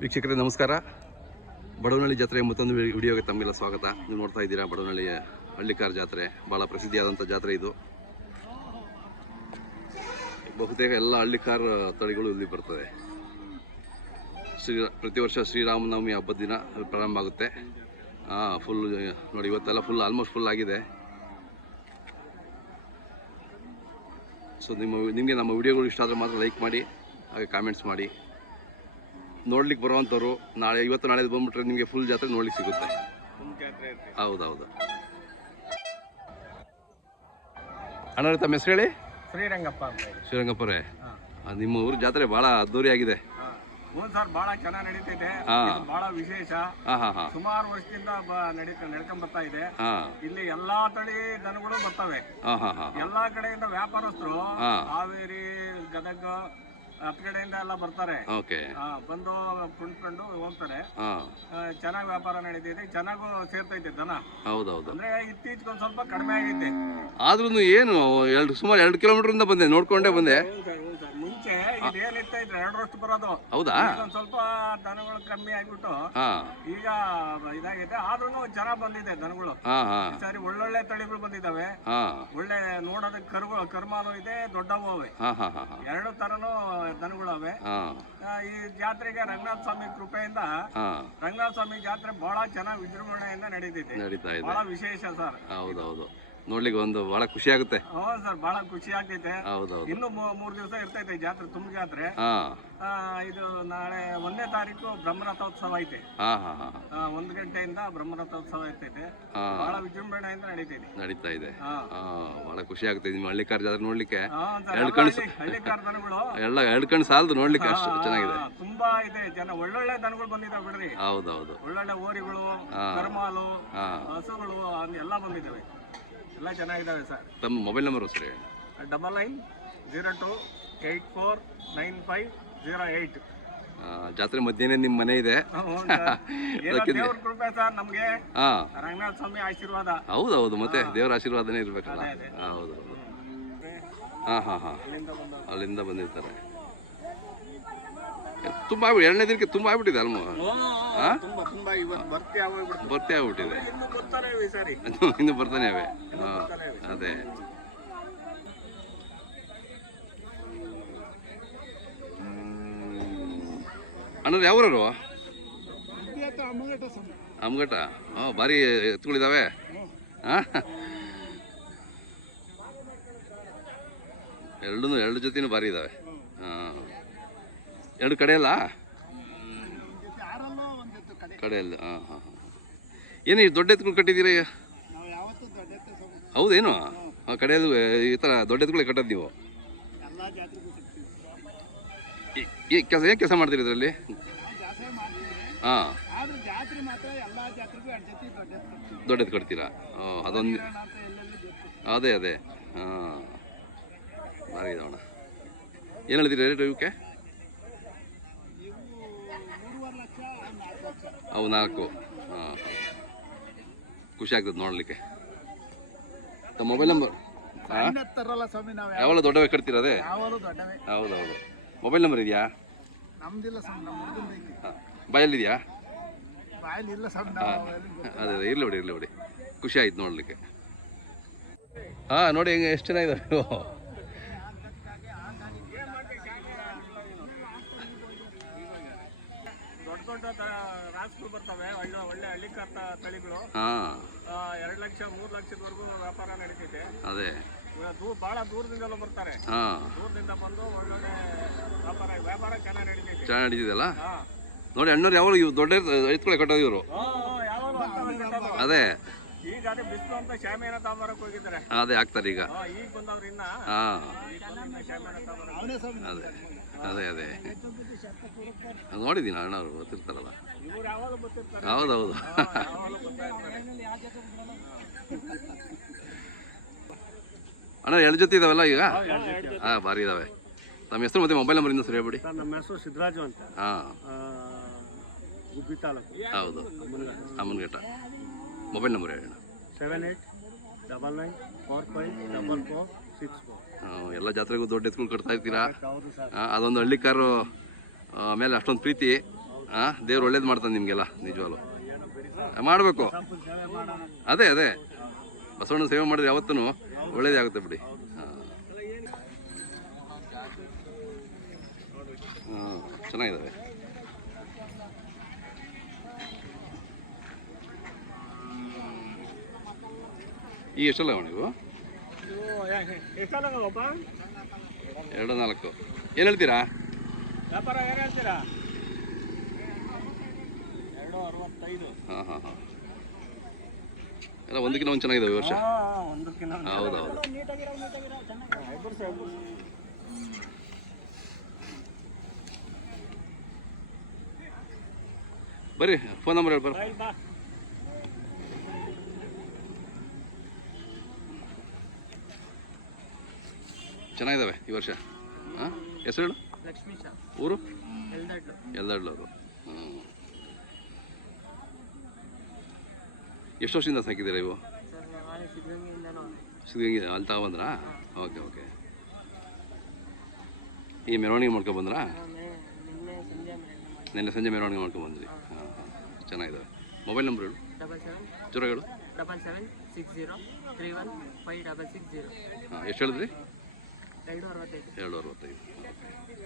ವೀಕ್ಷಕರೇ ನಮಸ್ಕಾರ. ಬಡವನಹಳ್ಳಿ ಜಾತ್ರೆ ಮತ್ತೊಂದು ವಿಡಿಯೋಗೆ ತಮಗೆಲ್ಲ ಸ್ವಾಗತ. ನೀವು ನೋಡ್ತಾ ಇದ್ದೀರಾ ಬಡವನಹಳ್ಳಿಯ ಹಳ್ಳಿಕಾರ್ ಜಾತ್ರೆ. ಭಾಳ ಪ್ರಸಿದ್ಧಿಯಾದಂಥ ಜಾತ್ರೆ ಇದು. ಬಹುತೇಕ ಎಲ್ಲ ಹಳ್ಳಿಕಾರ್ ತಳಿಗಳು ಇಲ್ಲಿ ಬರ್ತದೆ. ಪ್ರತಿ ವರ್ಷ ಶ್ರೀರಾಮನವಮಿ ಹಬ್ಬದ ದಿನ ಪ್ರಾರಂಭ ಆಗುತ್ತೆ. ಫುಲ್ ನೋಡಿ, ಇವತ್ತೆಲ್ಲ ಆಲ್ಮೋಸ್ಟ್ ಫುಲ್ ಆಗಿದೆ. ಸೊ ನಿಮಗೆ ನಮ್ಮ ವಿಡಿಯೋಗಳು ಇಷ್ಟ ಆದರೆ ಮಾತ್ರ ಲೈಕ್ ಮಾಡಿ, ಹಾಗೆ ಕಾಮೆಂಟ್ಸ್ ಮಾಡಿ. ನೋಡ್ಲಿಕ್ಕೆ ಬರುವಂಥವ್ರು ಇವತ್ತು ನಾಳೆ ಬಂದ್ಬಿಟ್ರೆ ನಿಮಗೆ ಫುಲ್ ಜಾತ್ರೆ ನೋಡ್ಲಿಕ್ಕೆ ಸಿಗುತ್ತೆ. ಹೌದೌದು. ಅಣ್ಣ ತಮ್ಮ ಹೆಸರು ಹೇಳಿ. ಶ್ರೀರಂಗಪ್ಪ ಅಂತ. ಶ್ರೀರಂಗಪ್ಪರೇ, ನಿಮ್ಮ ಊರು ಜಾತ್ರೆ ಬಹಳ ಅದ್ದೂರಿ ಆಗಿದೆ. ಸರ್, ಬಹಳ ಚೆನ್ನಾಗಿ ನಡೀತಿದೆ. ಬಹಳ ವಿಶೇಷ. ಸುಮಾರು ವರ್ಷದಿಂದ ನಡ್ಕೊಂಡ್ ಬರ್ತಾ ಇದೆ. ಇಲ್ಲಿ ಎಲ್ಲಾ ತಳಿ ದನಗಳು ಬರ್ತವೆ. ಎಲ್ಲಾ ಕಡೆಯಿಂದ ವ್ಯಾಪಾರಸ್ಥರು ಹಾವೇರಿ, ಗದಗ ಹತ್ತು ಕಡೆಯಿಂದ ಎಲ್ಲ ಬರ್ತಾರೆ. ಬಂದು ಕೊಂಡ್ಕೊಂಡು ಹೋಗ್ತಾರೆ. ಚೆನ್ನಾಗಿ ವ್ಯಾಪಾರ ನಡೀತಿದೆ, ಚೆನ್ನಾಗೂ ಸೇರ್ತೈತೆ ದನ. ಹೌದೌದು. ಅಂದ್ರೆ ಇತ್ತೀಚೆಗೆ ಒಂದ್ ಸ್ವಲ್ಪ ಕಡಿಮೆ ಆಗೈತೆ. ಆದ್ರೂ ಏನು ಸುಮಾರು 2 ಕಿಲೋಮೀಟರ್ ಇಂದ ಬಂದೆ, ನೋಡ್ಕೊಂಡೇ ಬಂದೆ. ಮುಂಚೆ ಇದೇನಿತ್ತು 2 ವರ್ಷ ಬರೋದು. ಹೌದಾ? ಒಂದ್ ಸ್ವಲ್ಪ ದನಗಳು ಕಮ್ಮಿ ಆಗ್ಬಿಟ್ಟು ಈಗ ಇದಾಗಿದೆ. ಆದ್ರೂ ಚೆನ್ನಾಗ್ ಬಂದಿದೆ ದನಗಳು. ಸರಿ, ಒಳ್ಳೊಳ್ಳೆ ತಳಿಗಳು ಬಂದಿದ್ದಾವೆ. ಒಳ್ಳೆ ನೋಡೋದಕ್ಕೆ ಕರ್ಮಾನು ಇದೆ, ದೊಡ್ಡವು ಅವೆ. 2 ತರನು ದನಗಳು ಅವೆ. ಈ ಜಾತ್ರೆಗೆ ರಂಗನಾಥ ಸ್ವಾಮಿ ಕೃಪೆಯಿಂದ ರಂಗನಾಥ ಸ್ವಾಮಿ ಜಾತ್ರೆ ಬಹಳ ಚೆನ್ನಾಗಿ ವಿಜೃಂಭಣೆಯಿಂದ ನಡೀತಾ ಇದೆ. ಬಹಳ ವಿಶೇಷ ಸರ್. ಹೌದೌದು, ನೋಡ್ಲಿಕ್ಕೆ ಒಂದು ಬಹಳ ಖುಷಿ ಆಗುತ್ತೆ. ಹೌದು ಸರ್, ಬಹಳ ಖುಷಿ ಆಗ್ತೈತೆ. ಇನ್ನು 3 ದಿವಸ ಇರ್ತೈತೆ ಜಾತ್ರೆ, ತುಂಬ ಜಾತ್ರೆ. ಇದು ನಾಳೆ 1ನೇ ತಾರೀಕು ಬ್ರಹ್ಮರಥೋತ್ಸವ ಐತೆ. 1 ಗಂಟೆಯಿಂದ ಬ್ರಹ್ಮರಥೋತ್ಸವ ಇರ್ತೈತೆ. ಬಹಳ ವಿಜೃಂಭಣೆಯಿಂದ ನಡೀತಾ ಇದೆ. ಬಹಳ ಖುಷಿ ಆಗುತ್ತೆ ನಿಮ್ಮ ಹಳ್ಳಿಕಾರ್ ಜಾತ್ರೆ ನೋಡ್ಲಿಕ್ಕೆ. ಹಳ್ಳಿಕಾರ್ ದನಗಳು ಎಲ್ಲ 2 ಕಣ್ಣು ಸಾಲದು ನೋಡ್ಲಿಕ್ಕೆ, ಅಷ್ಟು ಚೆನ್ನಾಗಿದೆ. ತುಂಬಾ ಇದೆ ಜನ. ಒಳ್ಳೊಳ್ಳೆ ದನಗಳು ಬಂದಿದ್ದಾವೆ ಬಿಡ್ರಿ. ಹೌದೌದು. ಒಳ್ಳೊಳ್ಳೆ ಓರಿಗಳು, ಕರ್ಮಾಲು, ಹಸುಗಳು ಎಲ್ಲ ಬಂದಿದ್ದಾವೆ. ಎಲ್ಲ ಚೆನ್ನಾಗಿದ್ದಾವೆ ಸರ್. ತಮ್ಮ ಮೊಬೈಲ್ ನಂಬರ್ ಸರಿ. 9902859508. ಜಾತ್ರೆ ಮಧ್ಯೆ ನಿಮ್ಮ ಮನೆ ಇದೆ. ದೇವ್ರ ಕೃಪೆ ಸರ್ ನಮ್ಗೆ. ರಂಗನಾಥ ಸ್ವಾಮಿ ಆಶೀರ್ವಾದ. ಹೌದೌದು, ಮತ್ತೆ ದೇವರ ಆಶೀರ್ವಾದನೇ ಇರ್ಬೇಕಲ್ಲ. ಹೌದೌದು. ಅಲ್ಲಿಂದ ಬಂದಿರ್ತಾರೆ. ತುಂಬಾ 2ನೇ ದಿನಕ್ಕೆ ತುಂಬಾ ಆಗ್ಬಿಟ್ಟಿದೆ ಅಲ್ಮ. ಭರ್ತಿ ಆಗ್ಬಿಟ್ಟಿದೆ. ಇನ್ನು ಬರ್ತಾನೆ ಅವೆ. ಅದೇ ಅಣ್ಣ, ಯಾವ್ರವರು? ಅಮ್ಮಘಟ್ಟ. ಭಾರಿ ಎತ್ಕೊಂಡಿದ್ದಾವೆ. ಎರಡು ಜೊತೆನೂ ಭಾರಿ ಇದಾವೆ. 2 ಕಡೆಯಲ್ಲ ಕಡೆಯಲ್ಲ. ಏನು ದೊಡ್ಡ ಎತ್ತುಗಳು ಕಟ್ಟಿದ್ದೀರಿ? ಹೌದೇನು? ಕಡೆಯಲ್ಲೂ ಈ ಥರ ದೊಡ್ಡ ಎತ್ತುಗಳೇ ಕಟ್ಟೋದು ನೀವು? ಏನು ಕೆಲಸ ಮಾಡ್ತೀರಿ ಇದರಲ್ಲಿ? ದೊಡ್ಡ ಎತ್ತು ಕಟ್ತೀರಾ? ಅದೊಂದು. ಅದೇ ಭಾರಿ ಇದಾವಣ್ಣ. ಏನು ಹೇಳ್ತೀರಿ ರೇಟ್ ಇವಕ್ಕೆ? ಅವು 4. ಖುಷಿ ಆಗ್ತದೆ ನೋಡ್ಲಿಕ್ಕೆ. ತಮ್ಮ ಮೊಬೈಲ್ ನಂಬರ್? ಯಾವಾಗ ದೊಡ್ಡವೇ ಕಟ್ತೀರ? ಅದೇ. ಹೌದೌದು. ಮೊಬೈಲ್ ನಂಬರ್ ಇದೆಯಾ? ಬಾಯಲ್ಲಿದೆಯಾ? ಅದೇ ಇರ್ಲಿ ಬಿಡಿ. ಖುಷಿ ಆಯ್ತು ನೋಡ್ಲಿಕ್ಕೆ. ನೋಡಿ ಹೆಂಗೆ ಎಷ್ಟು ಚೆನ್ನಾಗಿದ್ದಾವೆ. ದೊಡ್ಡ ರಾಸುಗಳು ಬರ್ತವೆ. ಒಳ್ಳೆ ಹಳ್ಳಿಕಾರ್ ತಳಿಗಳು. 2 ಲಕ್ಷ 3 ಲಕ್ಷದವರೆಗೂ ವ್ಯಾಪಾರ ನಡೀತೈತೆ. ಅದೇ ಬಹಳ ದೂರದಿಂದಲೂ ಬರ್ತಾರೆ. ದೂರದಿಂದ ಬಂದು ಒಳ್ಳೊಳ್ಳೆ ವ್ಯಾಪಾರ ಚೆನ್ನಾಗಿ ನಡೀತೈತೆ. ಚೆನ್ನಾಗಿ ನಡೀತಿದೆಲ್ಲ ನೋಡಿ. ಅಣ್ಣವ್ರು ಯಾವಾಗ ಇವು ದೊಡ್ಡ ಎತ್ಕೊಳ್ಳೆ ಕಟ್ಟೋದು ಇವರು? ಅದೇ ಈಗ ಅದೇ ಬಿಸಿಲು ಅಂತ ಶಾಮಿಯಾನ ತಾಂಬರಕ್ಕೆ ಹೋಗಿದ್ದಾರೆ. ಅದೇ ಆಗ್ತಾರೆ ಈಗ ಬಂದವ್ರು ಇನ್ನ. ಅದೇ ನೋಡಿದ್ದೀನಿ ಅಣ್ಣವ್ರು ಗೊತ್ತಿರ್ತಾರಲ್ಲ. ಹೌದೌದು. ಅಣ್ಣ 2 ಜೊತೆ ಇದಾವಲ್ಲ ಈಗ? ಭಾರಿ ಇದಾವೆ. ನಮ್ಮ ಹೆಸರು ಮತ್ತೆ ಮೊಬೈಲ್ ನಂಬರ್ ಇಂದ ಸರಿ ಹೇಳ್ಬಿಡಿ. ನಮ್ಮ ಹೆಸರು ಸಿದ್ದರಾಜು ಅಂತ. ಗುಬ್ಬಿ ತಾಲೂಕು. ಹೌದು, ಅಮ್ಮನಘಟ್ಟ. ಮೊಬೈಲ್ ನಂಬರ್ ಹೇಳಿ. 7899454464. ಎಲ್ಲ ಜಾತ್ರೆಗೂ ದೊಡ್ಡ ಎತ್ಕೊಂಡು ಕಟ್ತಾ ಇರ್ತೀರಾ. ಅದೊಂದು ಹಳ್ಳಿಕಾರು ಮೇಲೆ ಅಷ್ಟೊಂದು ಪ್ರೀತಿ. ಹಾಂ, ದೇವ್ರು ಒಳ್ಳೇದು ಮಾಡ್ತಾನೆ ನಿಮಗೆಲ್ಲ ನಿಜವಾಗ್ಲು ಮಾಡಬೇಕು. ಅದೇ ಅದೇ ಬಸವಣ್ಣ ಸೇವೆ ಮಾಡಿದ್ರೆ ಯಾವತ್ತೂ ಒಳ್ಳೇದೇ ಆಗುತ್ತೆ ಬಿಡಿ. ಹಾಂ, ಚೆನ್ನಾಗಿದ್ದಾವೆ. ಈ ಎಷ್ಟಲ್ಲ ನೀವು? 2-4. ಏನು ಹೇಳ್ತೀರಾ? ವ್ಯಾಪಾರ ಏನು ಹೇಳ್ತೀರಾ? 2.65. ಹಾಂ ಹಾಂ ಹಾಂ, ಎಲ್ಲ ಒಂದಕ್ಕಿಂತ ಒಂದು ಚೆನ್ನಾಗಿದ್ದಾವೆ ಈ ವರ್ಷ. ಹೌದೌದು. ಬರ್ರಿ, ಫೋನ್ ನಂಬರ್ ಹೇಳಿ ಬರ್ರಿ. ಚೆನ್ನಾಗಿದ್ದಾವೆ ಈ ವರ್ಷ. ಹಾಂ, ಹೆಸರು ಹೇಳು. ಲಕ್ಷ್ಮೀ ಶಾ, ಊರು ಎಲ್ದಡ್ಲೂರು. ಹ್ಞೂ. ಎಷ್ಟು ವರ್ಷದಿಂದ ಸಾಕಿದ್ದೀರಾ ಇವು? ಸಿದ್ಧಗಂಗೆ ಅಲ್ಲಿ ತಗೊಬಂದ್ರಾ? Okay okay. ಈ ಮೆರವಣಿಗೆ ಮಾಡ್ಕೊಬಂದ್ರಾ? ನಿನ್ನೆ ಸಂಜೆ ಮೆರವಣಿಗೆ ಮಾಡ್ಕೊಂಬಂದ್ರಿ. ಹಾಂ ಹಾಂ, ಚೆನ್ನಾಗಿದ್ದಾವೆ. ಮೊಬೈಲ್ ನಂಬರ್ ಹೇಳು. 77 7760315660. ಹಾಂ, ಎಷ್ಟು ಹೇಳಿದ್ರಿ? 265.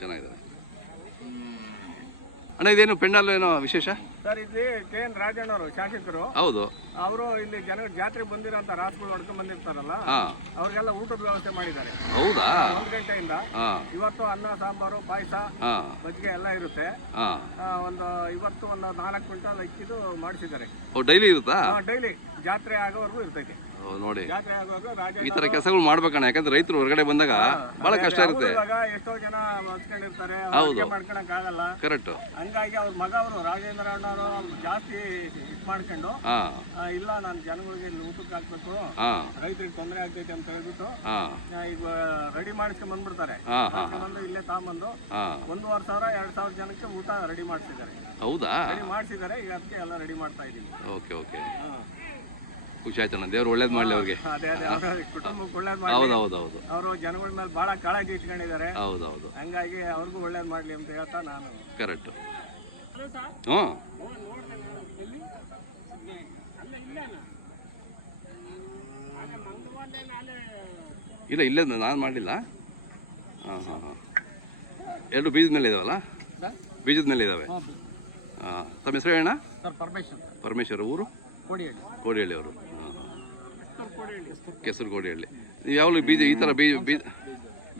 ಚೆನ್ನಾಗಿದ್ದಾವೆ. ಅಣ್ಣ, ಇದೇನು ಪೆಂಡಾಲ್ ಏನೋ ವಿಶೇಷ? ಸರ್, ಇಲ್ಲಿ KN ರಾಜಣ್ಣವರು ಶಾಸಕರು, ಹೌದು. ಅವರು ಇಲ್ಲಿ ಜಾತ್ರೆ ಬಂದಿರೋಂಥ ರಾಸುಗಳು ಹೊಡ್ಕೊಂಡ್ ಬಂದಿರ್ತಾರಲ್ಲ, ಅವ್ರಿಗೆಲ್ಲ ಊಟದ ವ್ಯವಸ್ಥೆ ಮಾಡಿದ್ದಾರೆ. ಹೌದಾ? 1 ಗಂಟೆಯಿಂದ ಇವತ್ತು ಅನ್ನ ಸಾಂಬಾರು ಪಾಯಸ ಮಜ್ಜಿಗೆ ಎಲ್ಲ ಇರುತ್ತೆ. ಇವತ್ತು ಒಂದು 4 ಕ್ವಿಂಟಲ್ ಅಕ್ಕಿದು ಮಾಡಿಸಿದ್ದಾರೆ. ಡೈಲಿ ಇರುತ್ತಾ? ಡೈಲಿ ಜಾತ್ರೆ ಆಗೋವರೆಗೂ ಇರ್ತೈತೆ. ನೋಡಿ, ಜಾತ್ರೆ ಆಗುವಾಗ ಈ ತರ ಕೆಲಸಗಳು ಮಾಡ್ಬೇಕಣ್ಣ. ಯಾಕಂದ್ರೆ ರೈತರು ಹೊರಗಡೆ ಬಂದಾಗ ಬಹಳ ಕಷ್ಟ ಇರುತ್ತೆ. ಎಷ್ಟೋ ಜನ ಮಚ್ಕೊಂಡಿರ್ತಾರೆ, ಮಾಡ್ಕೊಳಕ್ ಆಗಲ್ಲ. ಕರೆಕ್ಟ್. ಹಂಗಾಗಿ ಅವ್ರ ಮಗ ಅವರು ರಾಜೇಂದ್ರ ಅಣ್ಣವರು ಜಾಸ್ತಿ ಇದ್ ಮಾಡ್ಕೊಂಡು, ಇಲ್ಲ ನಾನು ಜನಗಳಿಗೆ ಇಲ್ಲಿ ಊಟಕ್ಕೆ ಹಾಕ್ಬೇಕು, ರೈತರಿಗೆ ತೊಂದರೆ ಆಗ್ತೈತೆ ಅಂತ ಹೇಳ್ಬಿಟ್ಟು ಈಗ ರೆಡಿ ಮಾಡಿಸ್ಕೊಂಡ್ ಬಂದ್ಬಿಡ್ತಾರೆ. ಬಂದು ಇಲ್ಲೇ ತಗೊಂಬಂದು 1,500-2,000 ಜನಕ್ಕೆ ಊಟ ರೆಡಿ ಮಾಡಿಸಿದ್ದಾರೆ. ಹೌದಾ? ರೆಡಿ ಮಾಡಿಸಿದ್ದಾರೆ. ಈಗ ಅದಕ್ಕೆ ಎಲ್ಲ ರೆಡಿ ಮಾಡ್ತಾ ಇದ್ದೀವಿ. ಓಕೆ ಓಕೆ, ಖುಷಿ ಆಯ್ತಣ್ಣ. ದೇವ್ರು ಒಳ್ಳೇದು ಮಾಡಲಿ ಅವ್ರಿಗೆ. ಕುಟುಂಬಕ್ಕೆ ಒಳ್ಳೇದು ಮಾಡಿ. ಹೌದೌದು. ಅವರು ಜನಗಳ ಮೇಲೆ ಬಹಳ ಕಾಳಜಿ ಇಟ್ಕೊಂಡಿದ್ದಾರೆ. ಹೌದೌದು. ಹಂಗಾಗಿ ಅವ್ರಿಗೂ ಒಳ್ಳೇದು ಮಾಡ್ಲಿ ಅಂತ ಹೇಳ್ತಾ ನಾನು. ಕರೆಕ್ಟ್. ಹ್ಞೂ, ಇಲ್ಲ ಇಲ್ಲೇ ನಾನು ಮಾಡಲಿಲ್ಲ. ಹಾಂ ಹಾಂ ಹಾಂ, 2 ಬೀಜದ ಮೇಲೆ ಇದಾವಲ್ಲ? ಬೀಜದ ಮೇಲೆ ಇದ್ದಾವೆ. ಹಾಂ, ತಮ್ಮ ಹೆಸರು ಹೇಳಣ್ಣ? ಪರಮೇಶ್ವರ. ಊರು? ಕೋಡಿಹಳ್ಳಿ ಅವರು. ಕೆಸರು ಕೋಡಿಹಳ್ಳಿ. ನೀವು ಯಾವಾಗಲೂ ಈ ಥರ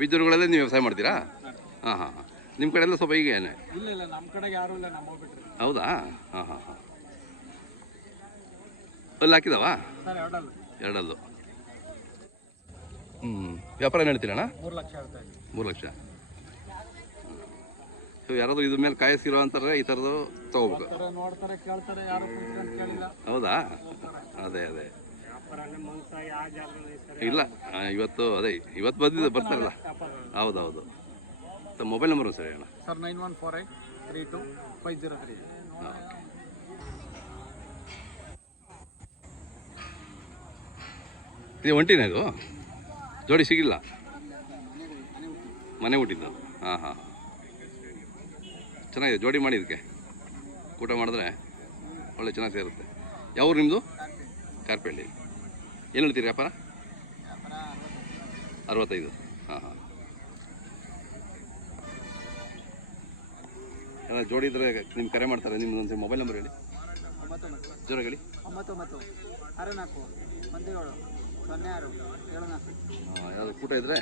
ಬೀಜರುಗಳಲ್ಲೇ ನೀವು ವ್ಯವಸಾಯ ಮಾಡ್ತೀರಾ? ಹಾಂ ಹಾಂ ಹಾಂ. ನಿಮ್ಮ ಕಡೆ ಎಲ್ಲ ಸ್ವಲ್ಪ ಹೀಗೆ? ಹೌದಾ? ಹಾಂ ಹಾಂ ಹಾಂ. ಅಲ್ಲಿ ಹಾಕಿದಾವಾ? 2. ವ್ಯಾಪಾರ ಏನು ಹೇಳ್ತೀರಣ್ಣ? 3 ಲಕ್ಷ. ಯಾರಾದ್ರೂ ಇದ್ರ ಮೇಲೆ ಕಾಯಿಸಿರೋ ಅಂತಾರೆ, ಈ ಥರದ್ದು ತಗೋಬೇಕು. ಹೌದಾ? ಅದೇ ಅದೇ. ಇಲ್ಲ, ಇವತ್ತು ಬರ್ತಾರಲ್ಲ. ಹೌದೌದು. ಮೊಬೈಲ್ ನಂಬರ್ ಸರಿ ಅಣ್ಣ? ಸರ್, 9148325503. ಇದು ಒಂಟಿನ? ಇದು ಜೋಡಿ ಸಿಗಿಲ್ಲ, ಮನೆ ಹುಟ್ಟಿದ್ದು. ಹಾಂ ಹಾಂ, ಚೆನ್ನಾಗಿದೆ. ಜೋಡಿ ಮಾಡಿ ಇದಕ್ಕೆ ಊಟ ಮಾಡಿದ್ರೆ ಒಳ್ಳೆ ಚೆನ್ನಾಗಿ ಸೇರುತ್ತೆ. ಯಾವ ಊರು ನಿಮ್ಮದು? ಕಾರ್ಪಳ್ಳಿ. ಏನು ಹೇಳ್ತೀರಿ ವ್ಯಾಪಾರ? 65. ಹಾಂ ಹಾಂ. ಎಲ್ಲ ಜೋಡಿ ಇದ್ರೆ ನಿಮ್ಗೆ ಕರೆ ಮಾಡ್ತಾರೆ. ನಿಮ್ದು ಒಂದು ಮೊಬೈಲ್ ನಂಬರ್ ಹೇಳಿ. ಜೋರ ಹೇಳಿ. 9964170674. ಯಾವ್ದು ಊಟ ಇದ್ದರೆ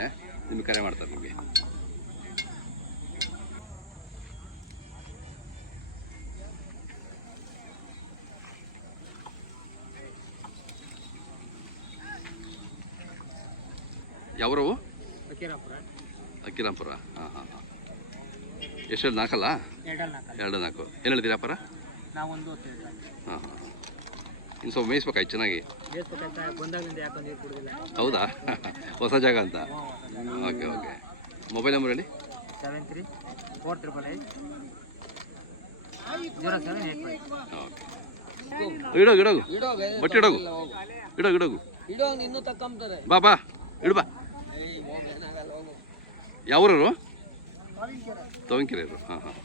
ನಿಮ್ಗೆ ಕರೆ ಮಾಡ್ತಾರೆ ನಿಮಗೆ. ಯಾವ್ರವು? ಅಕ್ಕಿರಾಂಪುರ. ಹಾಂ ಹಾಂ ಹಾಂ. ಎಷ್ಟು? 4 ಅಲ್ಲ? 2-4. ಏನು ಹೇಳ್ತೀರಿ ವ್ಯಾಪಾರ? ಹಾಂ ಹಾಂ. ಇನ್ನು ಸ್ವಲ್ಪ ಮೇಯಿಸ್ಬೇಕಾಯ್ತು ಚೆನ್ನಾಗಿ. ಹೌದಾ? ಹೊಸ ಜಾಗ ಅಂತ. Okay okay. ಮೊಬೈಲ್ ನಂಬರ್ ಹೇಳಿ. 73480785. ಓಕೆ. ಇಡೋಗು ಬಟ್ಟೆ ಇಡೋಗು. ಬಾ ಬಾ ಇಡು ಬಾ. ಯಾವೂರವರು? ತವಂಕೆರೆಯವರು. ಹಾಂ ಹಾಂ.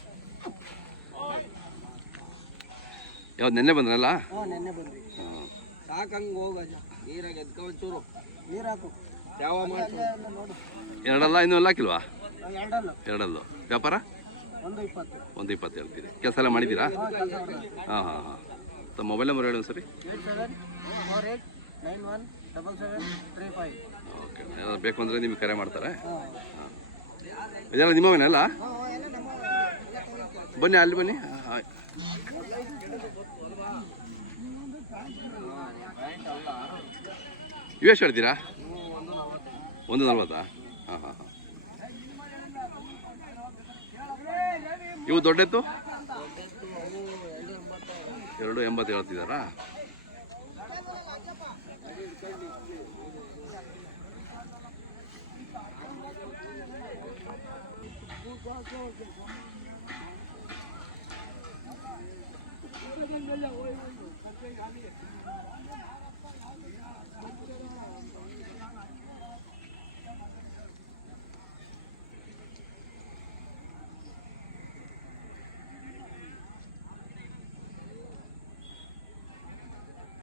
ಯಾವ್ದು ನೆನ್ನೆ ಬಂದ್ರಲ್ಲ? ಹಾಂ ನೆನ್ನೆ ಬಂದ್ವಿ. ಹಾಂ. ಸಾಕಂಗೆ ಹೋಗಜ ನೀರಾಗೆ ಎದ್ಕ ಒಂಚೂರು ನೀರು ಹಾಕು ಯಾವ ನೋಡು. ಎರಡಲ್ಲ ಇನ್ನೂ ಎಲ್ಲ ಹಾಕಿಲ್ವಾ? ಎರಡಲ್ಲ ಎರಡಲ್ಲು. ವ್ಯಾಪಾರ 120. 120 ಹೇಳ್ತೀರಿ. ಕೆಲಸ ಎಲ್ಲ ಮಾಡಿದ್ದೀರಾ? ಹಾಂ ಹಾಂ ಹಾಂ. ತಮ್ಮ ಮೊಬೈಲ್ ನಂಬರ್ ಹೇಳಿ ಸರಿ. 8748917735. ಓಕೆ, ಏನಾದ್ರು ಬೇಕು ಅಂದರೆ ನಿಮ್ಗೆ ಕರೆ ಮಾಡ್ತಾರೆ. ಹಾಂ, ಇದೆಲ್ಲ ನಿಮ್ಮವೇನಲ್ಲ? ಬನ್ನಿ ಅಲ್ಲಿ ಬನ್ನಿ. ಹಾಂ, ಇವೆಷ್ಟು ಹೇಳ್ತೀರಾ? 140. ಹಾಂ ಹಾಂ ಹಾಂ. ಇವು ದೊಡ್ಡೆತ್ತು 280 ಹೇಳ್ತಿದ್ದಾರಾ?